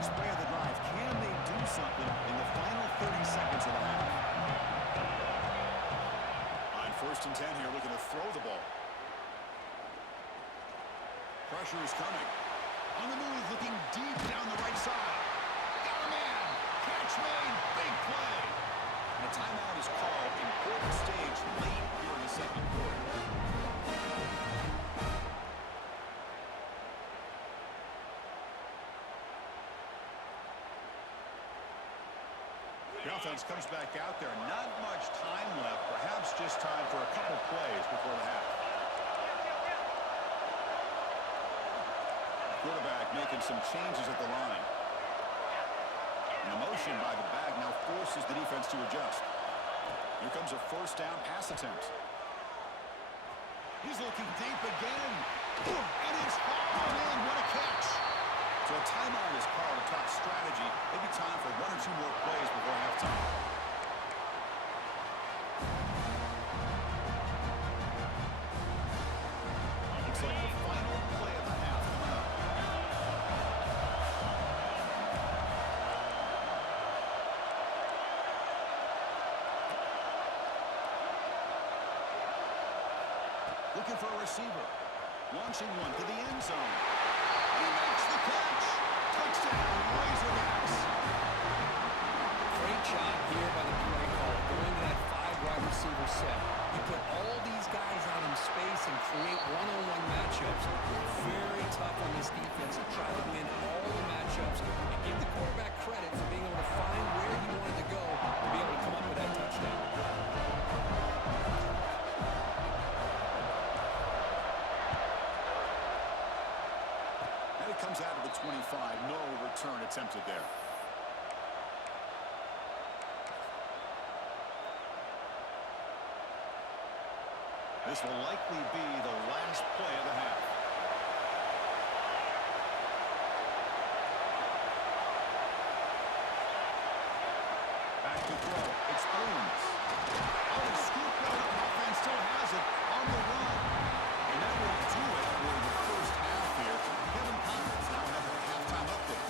first play of the drive. Can they do something in the final 30 seconds of the half? On 1st and 10 here, looking to throw the ball. Pressure is coming. On the move, looking deep down the right side. Got a man. Catch made. Big play. And a timeout is called. Important stage late here in the second quarter. The offense comes back out there. Not much time left. Perhaps just time for a couple plays before the half. Quarterback making some changes at the line. An motion by the back now forces the defense to adjust. Here comes a first down pass attempt. He's looking deep again. And he's hauled in. What a catch. So a timeout is called to talk strategy. Maybe time for 1 or 2 more plays before halftime. Looks like the final play of the half coming up. Looking for a receiver. Launching one to the end zone. He makes the catch. Touchdown, Razorbacks. Great job here by the play call, going to that 5-wide receiver set. You put all these guys out in space and create one-on-one matchups. Very tough on this defense to try to win all the matchups and give the quarterback credit for being able to find where he wanted to go to be able to come up with that touchdown. Comes out of the 25. No return attempted there. This will likely be the last play of the half. Back to throw. It's Owens. Oh, the scoop out. Offense still has it on the run. And that will do it for the first half here. Kevin Collins now has a halftime update.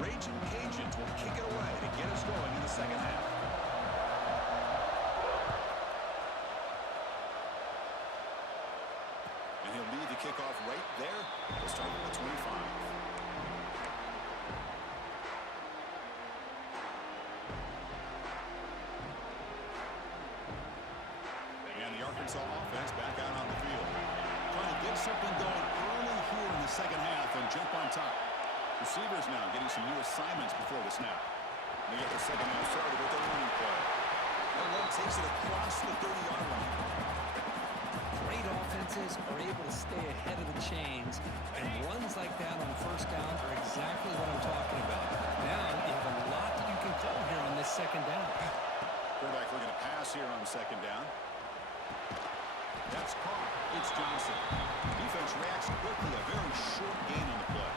Raging Cajuns will kick it away to get us going in the second half. And he'll lead the kickoff right there. We'll start with the 25. And the Arkansas offense back out on the field. Trying to get something going early here in the second half and jump on top. Receivers now getting some new assignments before the snap. We get the second half started with a running play. And one takes it across the 30-yard line. Great offenses are able to stay ahead of the chains, and runs like that on first down are exactly what I'm talking about. Now you have a lot that you can call here on this second down. Quarterback looking to pass here on second down. That's caught. It's Johnson. Defense reacts quickly. A very short gain on the play.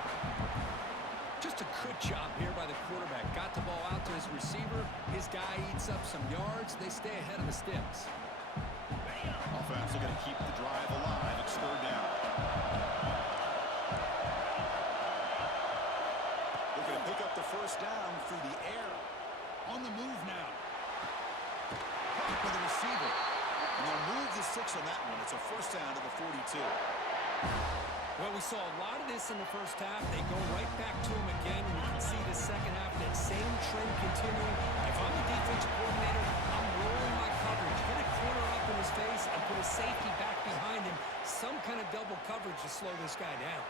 Just a good job here by the quarterback. Got the ball out to his receiver. His guy eats up some yards. They stay ahead of the sticks. Offense looking to keep the drive alive. It's 3rd down. Looking to pick up the first down through the air. On the move now. Caught by the receiver. And they'll move the 6 on that one. It's a first down to the 42. Well, we saw a lot of this in the first half. They go right back to him again, and you can see the second half, that same trend continuing. If I'm the defensive coordinator, I'm rolling my coverage. Get a corner up in his face and put a safety back behind him. Some kind of double coverage to slow this guy down.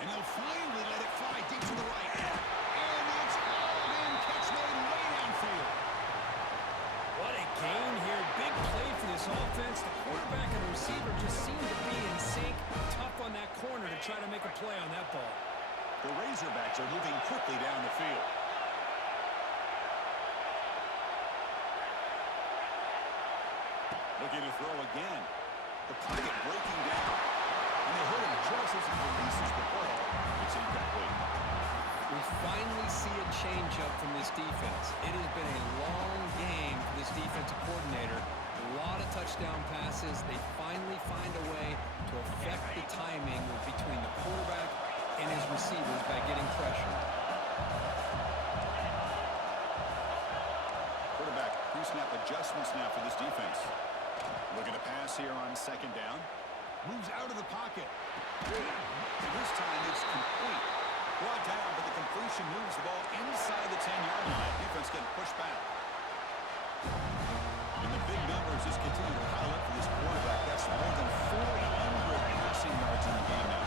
And he'll finally let it fly deep to the right. And it's hauled in. Catch made way downfield. What a gain here. Big play for this offense. The quarterback and the receiver just seem to be in sync. Tough on that corner to try to play on that ball. The Razorbacks are moving quickly down the field. Looking to throw again. The pocket breaking down. And they hit him just as he releases the ball. It's incomplete. We finally see a change-up from this defense. It has been a long game for this defensive coordinator. A lot of touchdown passes. They finally find a way to affect the timing between the quarterback and his receivers by getting pressure. Quarterback pre-snap adjustments now for this defense. Looking to pass here on second down. Moves out of the pocket. And this time it's complete. Brought down, but the completion moves the ball inside the 10-yard line. Defense getting pushed back. And the big numbers just continue to pile up for this quarterback. That's more than 400 passing yards in the game now.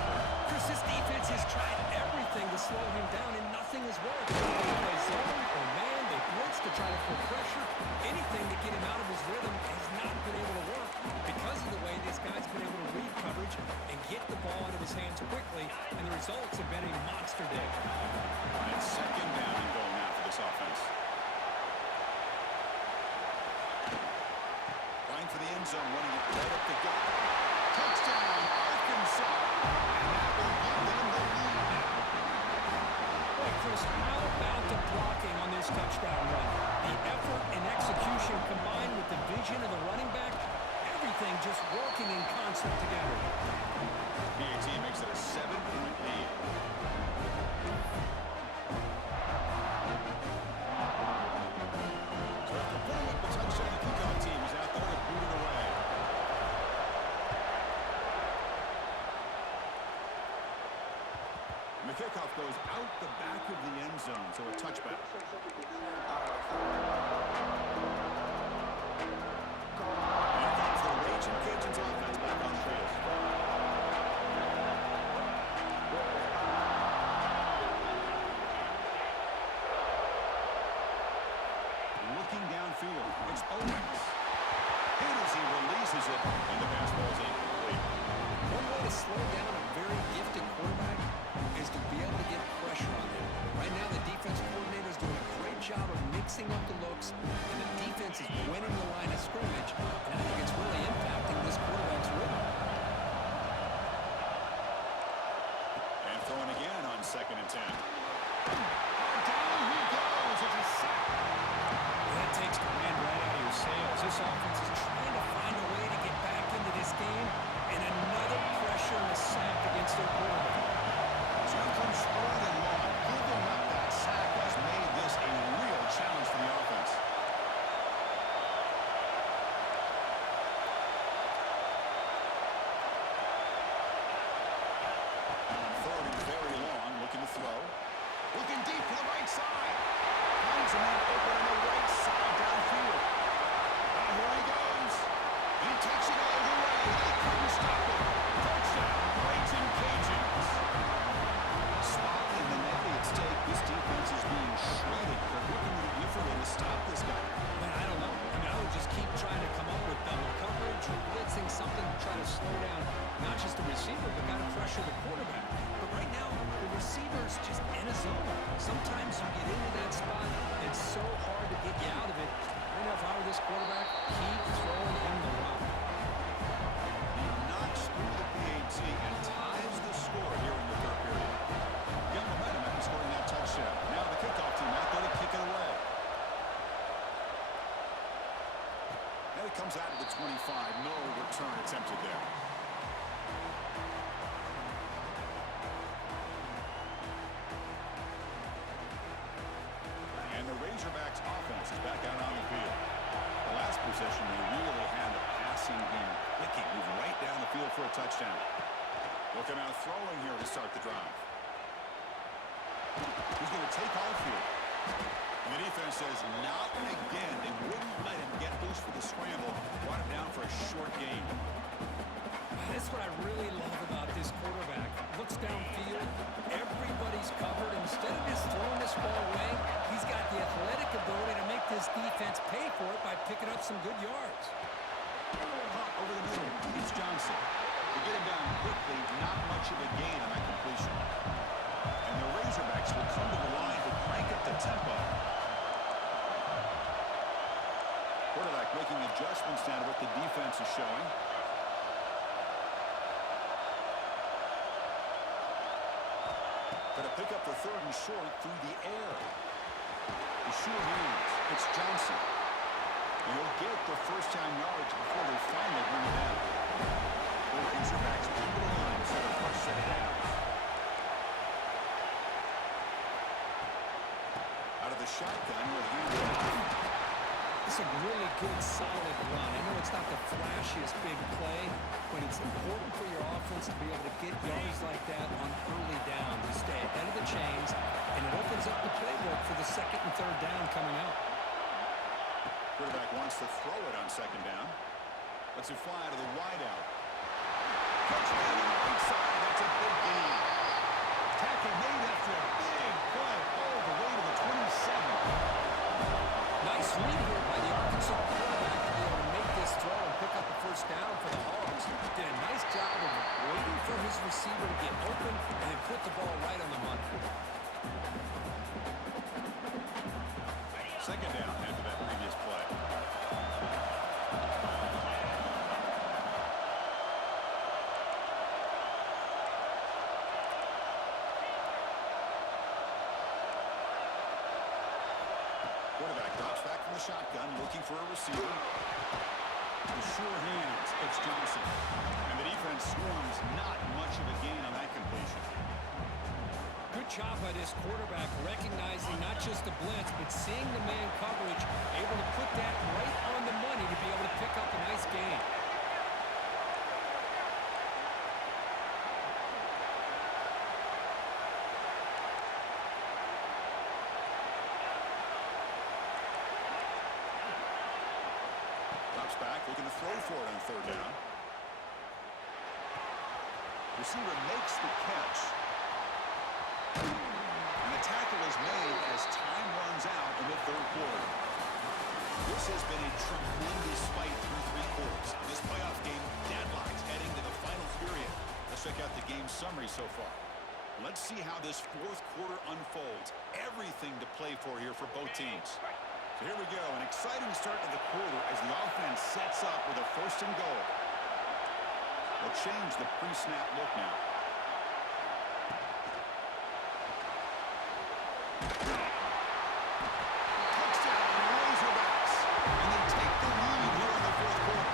Chris, this defense has tried everything to slow him down, and nothing has worked. They play zone or man, they blitz to try to put pressure. Anything to get him out of his rhythm has not been able to work because of the way this guy's been able to read coverage and get the ball out of his hands quickly, and the results have been a monster day. And it's second down and goal now for this offense. Going for the end zone, running it right up the gut. Touchdown, Arkansas! And that will give them the lead now. Hey, Chris, how about the blocking on this touchdown run? The effort and execution combined with the vision of the running back, everything just working in concert together. PAT makes it a 7-point lead. So after putting up the touchdown, the kickoff team is out there to boot it away. And the kickoff goes out the back of the end zone, so a touchback. Here comes the Raging Cajuns offense back on the field. Looking downfield, it's Owens. Hit as he releases it, and the pass ball is incomplete. One way to slow down a very gifted quarterback is to be able to get pressure on him. Right now, the defense coordinator is doing a great job of mixing up the looks, and the defense is winning the line of scrimmage, and I think it's really impacting this quarterback's rhythm. And throwing again on second and 10. Down he goes. It's a sack. That takes the wind right out of your sails. This offense is trying to find a way to get back into this game, and another pressure and a sack against their quarterback. Comes third and long. Giving up that sack has made this a real challenge for the offense. Third and very long, looking to throw. Looking deep to the right side. Finds a man open on the right side downfield. And here he goes. He takes it all the way. They couldn't stop it. Touchdown, Raging Cajuns. Spot in the net at stake. This defense is being shredded. They're looking to the way to stop this guy. Man, I don't know. I mean, I would just keep trying to come up with double coverage or blitzing something to try to slow down not just the receiver, but got to pressure the quarterback. But right now, the receiver's just in a zone. Sometimes you get into that spot, it's so hard to get you out of it. I know if I were this quarterback, keep throwing him the rock. He knocks through the PAT and ties the score here in the third period. Young momentum after scoring that touchdown. Now the kickoff team out there to kick it away. And it comes out of the 25. No return attempted there. And the Razorbacks offense is back out on the field. The last possession, they really had the passing game clicking, moving right down the field for a touchdown. Looking out throwing here to start the drive. He's going to take off here. And the defense says, not again. They wouldn't let him get loose for the scramble. Brought him down for a short gain. That's what I really love about this quarterback. Looks downfield, everybody's covered. Instead of just throwing this ball away, he's got the athletic ability to make this defense pay for it by picking up some good yards. Over the middle, it's Johnson. To get him down quickly, not much of a gain on that completion. Going to pick up the third and short through the air. The sure hands. It's Johnson. And he'll get the first down yards before they finally bring it down. The Razorbacks come to the line for their first set of downs. Out of the shotgun, we'll hand it off. It's a really good, solid run. I know it's not the flashiest big play, but it's important for your offense to be able to get yards like that on early down to stay ahead of the chains, and it opens up the playbook for the second and third down coming up. Quarterback wants to throw it on second down. Lets it fly to the wideout. Touchdown on the right side. That's a big gain. Tackle made after a big play all the way to the 27. Nice read here by the Arkansas quarterback to be able to make this throw and pick up the first down for the Hogs. Did a nice job of waiting for his receiver to get open and then put the ball right on the money. Second down after that previous play. Quarterback drops back from the shotgun, looking for a receiver. The sure hands. It's Johnson. And the defense swarms. Not much of a gain on that completion. Good job by this quarterback recognizing not just the blitz, but seeing the man coverage, able to put that right on the money to be able to pick up a nice gain. Back, looking to throw for it on third down. Receiver makes the catch. And the tackle is made as time runs out in the third quarter. This has been a tremendous fight through three quarters. This playoff game deadlocked heading to the final period. Let's check out the game summary so far. Let's see how this fourth quarter unfolds. Everything to play for here for both teams. So here we go, an exciting start to the quarter as the offense sets up with a first and goal. They'll change the pre-snap look now. Touchdown, Razorbacks, and they take the lead here in the fourth quarter.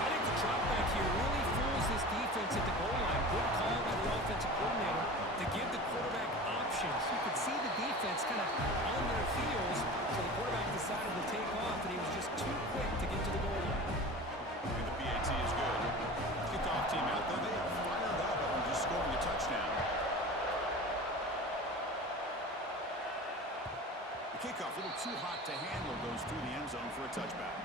I think the drop back here really fools this defense at the goal line. Good call by the offensive coordinator to give the quarterback options. You could see the defense kind of on their heels, so the quarterback decided to take off, and he was just too quick to get to the goal line. And the PAT is good. Kickoff team out there. They are fired up after just scoring a touchdown. The kickoff, a little too hot to handle, goes through the end zone for a touchback.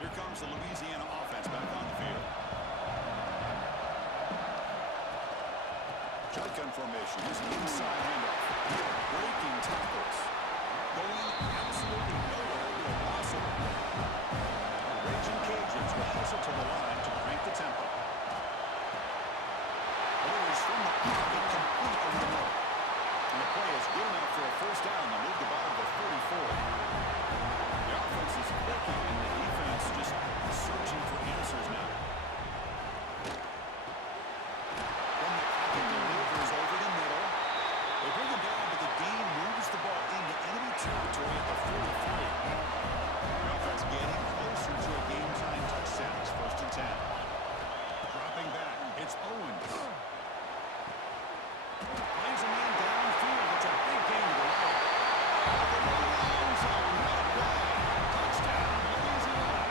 Here comes the Louisiana offense back on the field. Shotgun formation. Here's an inside handoff. Breaking tackles. Going absolutely nowhere real possible. The Raging Cajuns will hustle to the line to crank the tempo. Orders from the pocket complete over the middle. And the play is good enough for a first down to move the ball to the 34. The offense is clicking and the defense just searching for answers now. From the pocket, delivers over the middle. They bring it down, but the gain moves the ball into enemy territory at the 43. The offense getting closer to a game-time touchdown. It's first and 10. Dropping back, it's Owens. Finds a man downfield. It's a big gain to the right. The Lions are right play. Touchdown, Louisiana.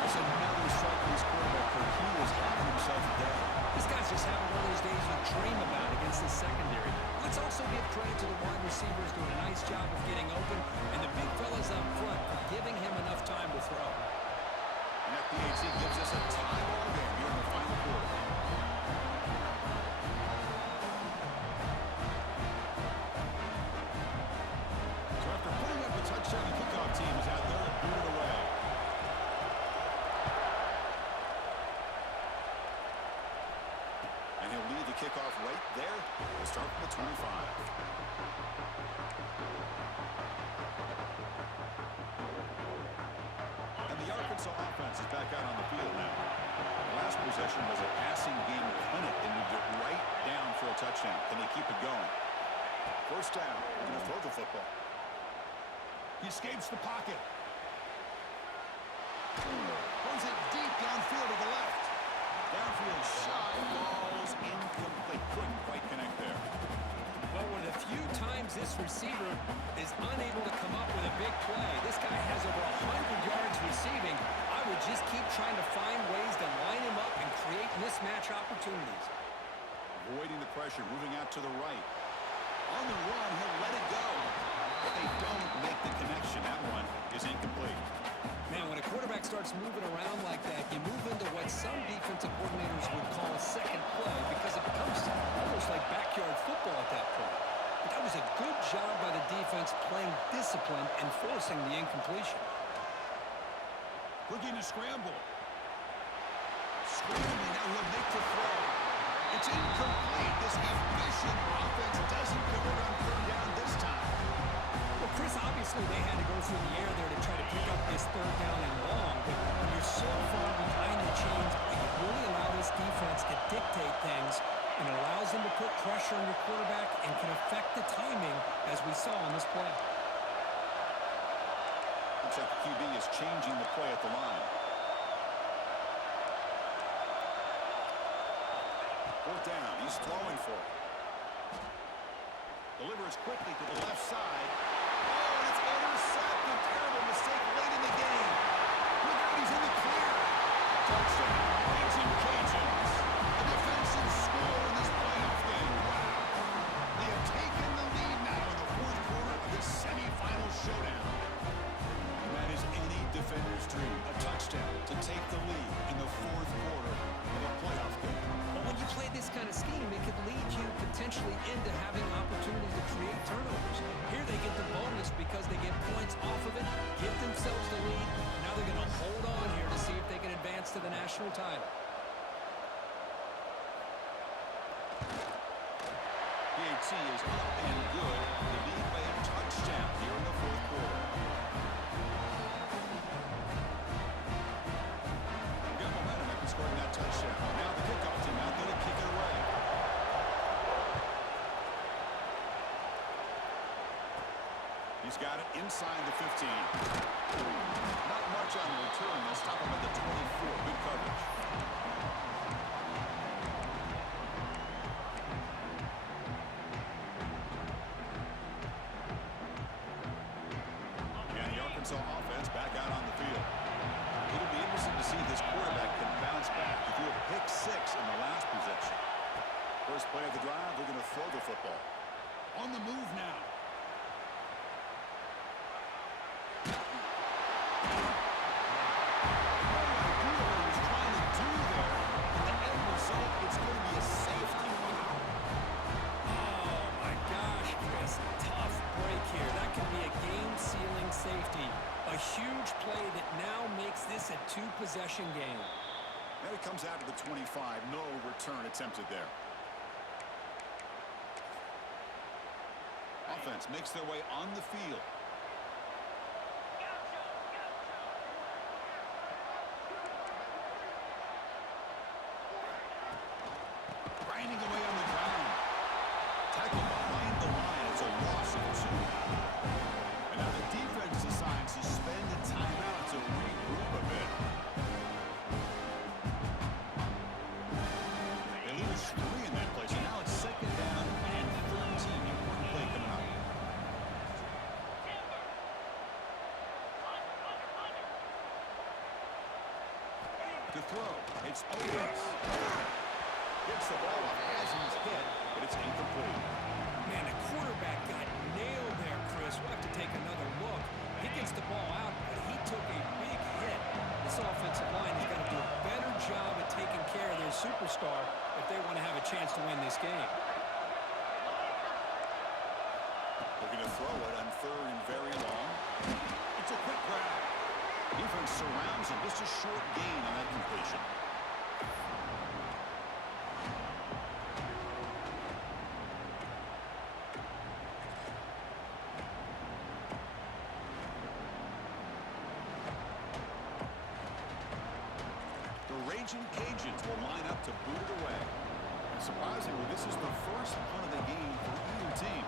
That's another strike from his quarterback. He was having himself a day. This guy's just having one of those days you dream about against the secondary. Let's also give credit to the wide receivers doing a nice job of getting open, and the big fellas up front giving him enough time to throw. And that PAT gives us a tie ball game here in the final quarter. So after putting up a touchdown, the kickoff team is out there to boot it away. And he'll lead the kickoff right there. We'll start from the 25. And the Arkansas offense is back out on the field now. The last possession was a passing game clinic. They moved it right down for a touchdown. Can they keep it going? First down. They're going to throw the football. He escapes the pocket. Runs it deep downfield to the left. Downfield shot falls incomplete. Couldn't quite connect there. Well, with a few times this receiver is unable to come up with a big play. This guy has over 100 yards receiving. I would just keep trying to find ways to line him up and create mismatch opportunities. Avoiding the pressure, moving out to the right. On the run, he'll let it go. But they don't make the connection. That one is incomplete. Man, when a quarterback starts moving around like that, you move into what some defensive coordinators would call a second play because it becomes almost like backyard football at that point. But that was a good job by the defense playing discipline and forcing the incompletion. Looking to scramble. Scrambling, now he'll make the throw. It's incomplete. This efficient offense doesn't convert on third down this time. Well, Chris, obviously they had to go through the air there to try to pick up this third down and long, but when you're so far behind the chains, you really allow this defense to dictate things and allows them to put pressure on your quarterback and can affect the timing, as we saw on this play. Looks like the QB is changing the play at the line. Fourth down, he's throwing for it. Delivers quickly to the left side. Oh, and it's intercepted. Terrible mistake late in the game. Look out, he's in the clear. Touchdown, Raging Cajuns. A defensive score in this playoff game. Wow. They have taken the lead now in the fourth quarter of this semifinal showdown. And that is any defender's dream. A touchdown to take the lead in the fourth quarter of a playoff game. Well, when you play this kind of scheme, it could lead you potentially into having opportunities to create turnovers. Here they get the bonus because they get points off of it, give themselves the lead. Now they're going to hold on here to see if they can advance to the national title. PAT is up and good. They lead by a touchdown here in the fourth quarter. Got momentum after scoring that touchdown. Now the kickoff team out there to kick it away. He's got it inside the 15. Not much on the return. They'll stop him at the 24. Good coverage. And the Arkansas offense back out on the field. It'll be interesting to see if this quarterback can bounce back. He threw a pick six in the last possession. First play of the drive, they're going to throw the football. On the move now. A huge play that now makes this a two-possession game. Now he comes out to the 25. No return attempted there. Offense makes their way on the field. Grinding away on the ground. Tackle behind the line. It's a loss of two. And now the defense decides to spend a timeout to regroup a bit. They lose three in that play, so now it's second down and 13. Important play coming up. To throw, it's Owens. Gets the ball off as he's hit, but it's incomplete. Man, the quarterback got nailed there, Chris. We'll have to take another look. He gets the ball out, but he took a big hit. This offensive line has got to do a better job at taking care of their superstar if they want to have a chance to win this game. Looking to throw it on third and very long. It's a quick grab. Defense surrounds him. Just a short gain on that completion. Raging Cajuns will line up to boot it away. And surprisingly, this is the first punt of the game for either team.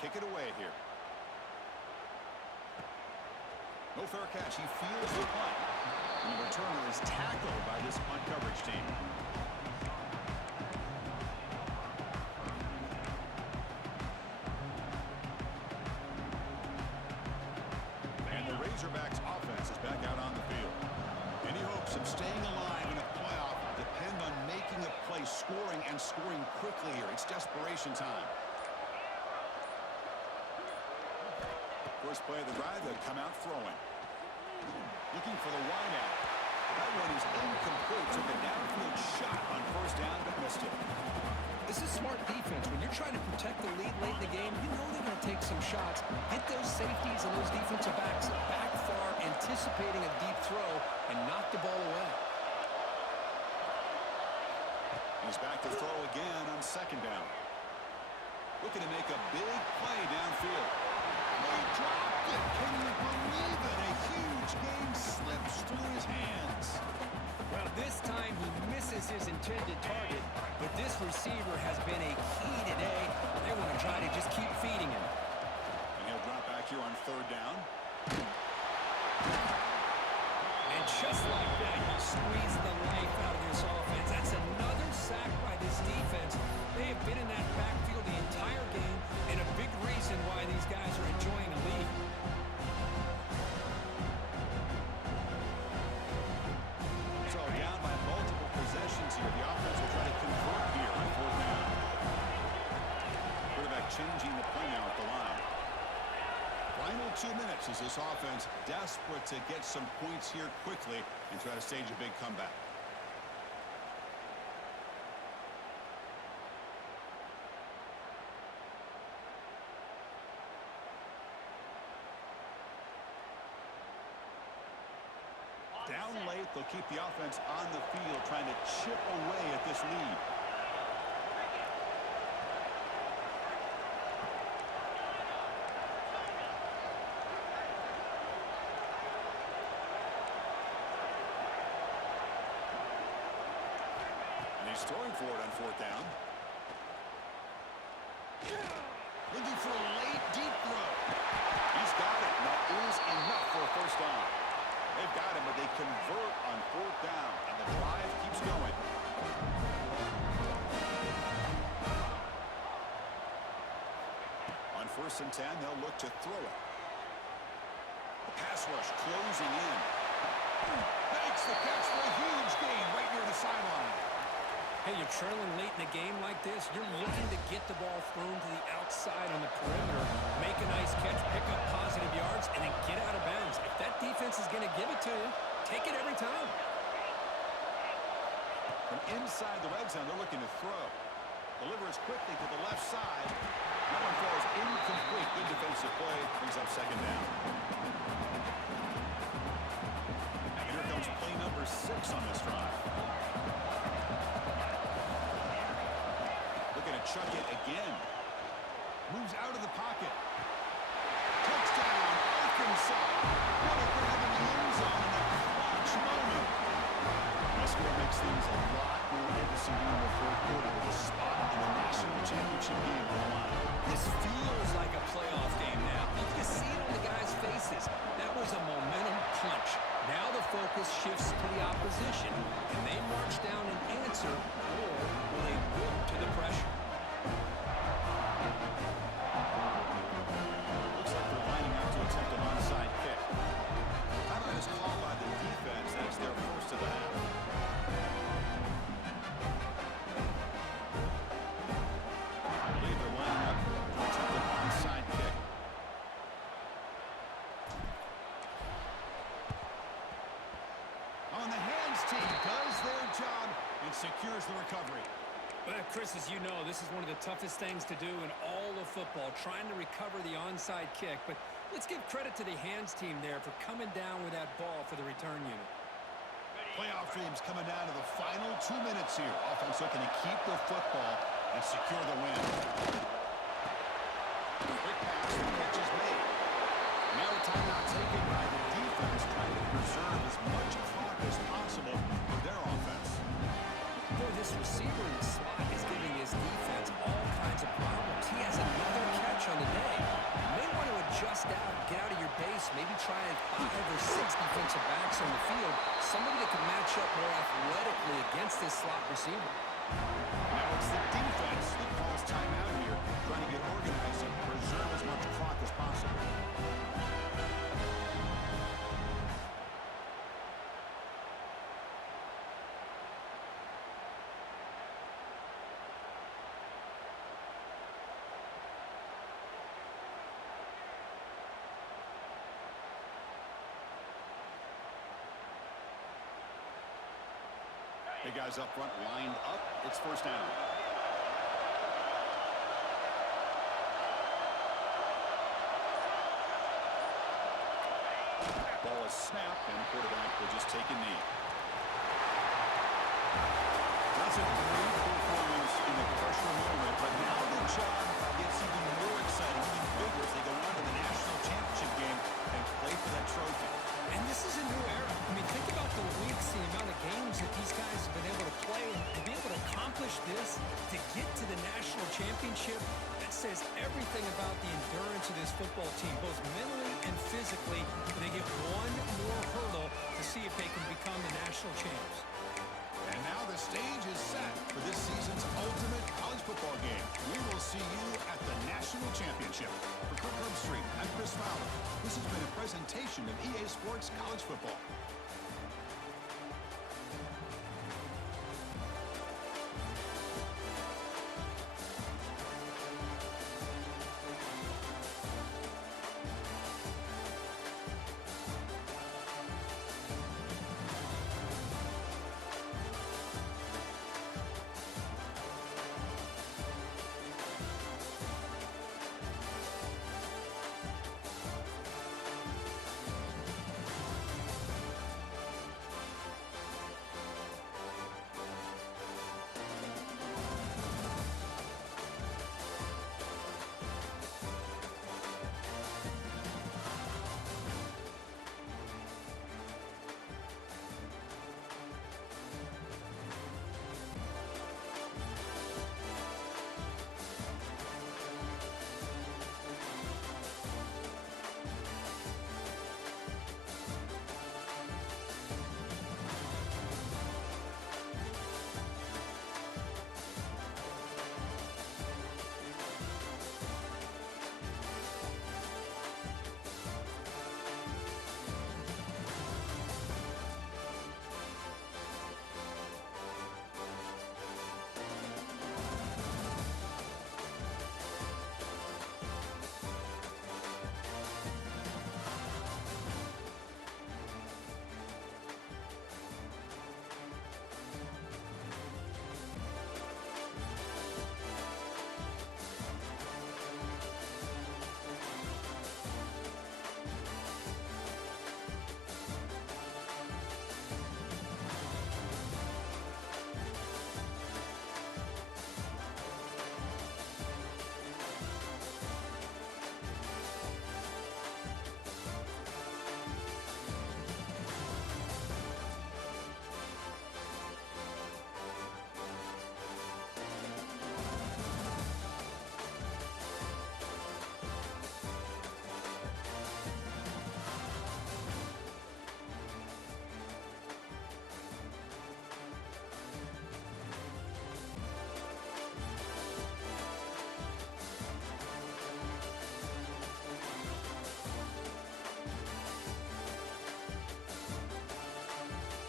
Kick it away here. No fair catch. He feels the punt. And the returner is tackled by this punt coverage team. And the Razorbacks offense is back out on the field. Any hopes of staying alive in a playoff depend on making a play, scoring, and scoring quickly here. It's desperation time. First play of the drive, they'll come out throwing. Looking for the wide out. That one is incomplete. Took a downfield shot on first down, but missed it. This is smart defense. When you're trying to protect the lead late in the game, you know they're going to take some shots. Hit those safeties and those defensive backs back far, anticipating a deep throw, and knock the ball away. He's back to throw again on second down. Looking to make a big play downfield. He dropped it. Can you believe it? A huge game slips through his hands. Well, this time he misses his intended target, but this receiver has been a key today. They want to try to just keep feeding him. And he'll drop back here on third down. And just like that, he squeezed the life out of this offense. That's another sack by this defense. They have been in that backfield the entire game, and a big reason why these guys are enjoying a lead. So down by multiple possessions here. The offense will try to convert here on fourth down. Quarterback changing the play now at the line. Final 2 minutes as this offense desperate to get some points here quickly and try to stage a big comeback. Down late, they'll keep the offense on the field, trying to chip away at this lead. And he's throwing for it on fourth down. Looking for a late, deep throw. He's got it. And that is enough for a first down. They've got him, but they convert on fourth down, and the drive keeps going. On 1st and 10, they'll look to throw it. The pass rush closing in. Makes the catch for a huge gain right near the sideline. Hey, you're trailing late in a game like this, you're looking to get the ball thrown to the outside on the perimeter, make a nice catch, pick up positive yards, and then get out of bounds. If that defense is going to give it to you, take it every time. From inside the red zone, they're looking to throw. Delivers quickly to the left side. That one falls incomplete. Good defensive play. Brings up second down. And here comes play number 6 on this drive. Looking to chuck it again. Moves out of the pocket. Touchdown, Arkansas. What a grab in the end zone in a clutch moment. This score makes things a lot more interesting in the fourth quarter with a spot in the national championship game on the line. This feels like a playoff game now. You can see it on the guys' faces. That was a momentum punch. Now the focus shifts to the opposition. Can they march down and answer, or will they wilt to the pressure? Looks like they're lining up to attempt an onside kick. Timeout is called by the defense. That's their first of the half. I believe they're lining up to attempt an onside kick. On the hands team does their job and secures the recovery. Well, Chris, as you know, this is one of the toughest things to do in all of football, trying to recover the onside kick. But Let's give credit to the hands team there for coming down with that ball for the return unit. Playoff dreams coming down to the final 2 minutes here. Offense looking to keep the football and secure the win. Quick pass, the catch is made. Now a timeout taken by the defense, trying to preserve as much clock as possible for their offense. Boy, this receiver in the slot is giving his defense all kinds of problems. He has another catch on the day. You may want to adjust out, get out of your base, maybe try 5 or 6 defensive backs on the field, somebody that can match up more athletically against this slot receiver. Now it's the defense that calls timeout here, trying to get organized and preserve as much clock as possible. Hey, guys up front lined up. It's first down. Ball is snapped, and the quarterback will just take a knee. That's a great performance in the pressure moment, but now the job gets even more exciting, even bigger as they go on to the national championship game and play for that trophy. And this is a new era. I mean, think about the weeks, the amount of games that these guys have been able to play, and to be able to accomplish this, to get to the national championship, that says everything about the endurance of this football team, both mentally and physically. They get one more hurdle to see if they can become the national champs. And now the stage is set for this season's ultimate college football game. We will see you at the national championship. For Kirk Herbstreit, I'm Chris Fowler. This has been a presentation of EA Sports College Football.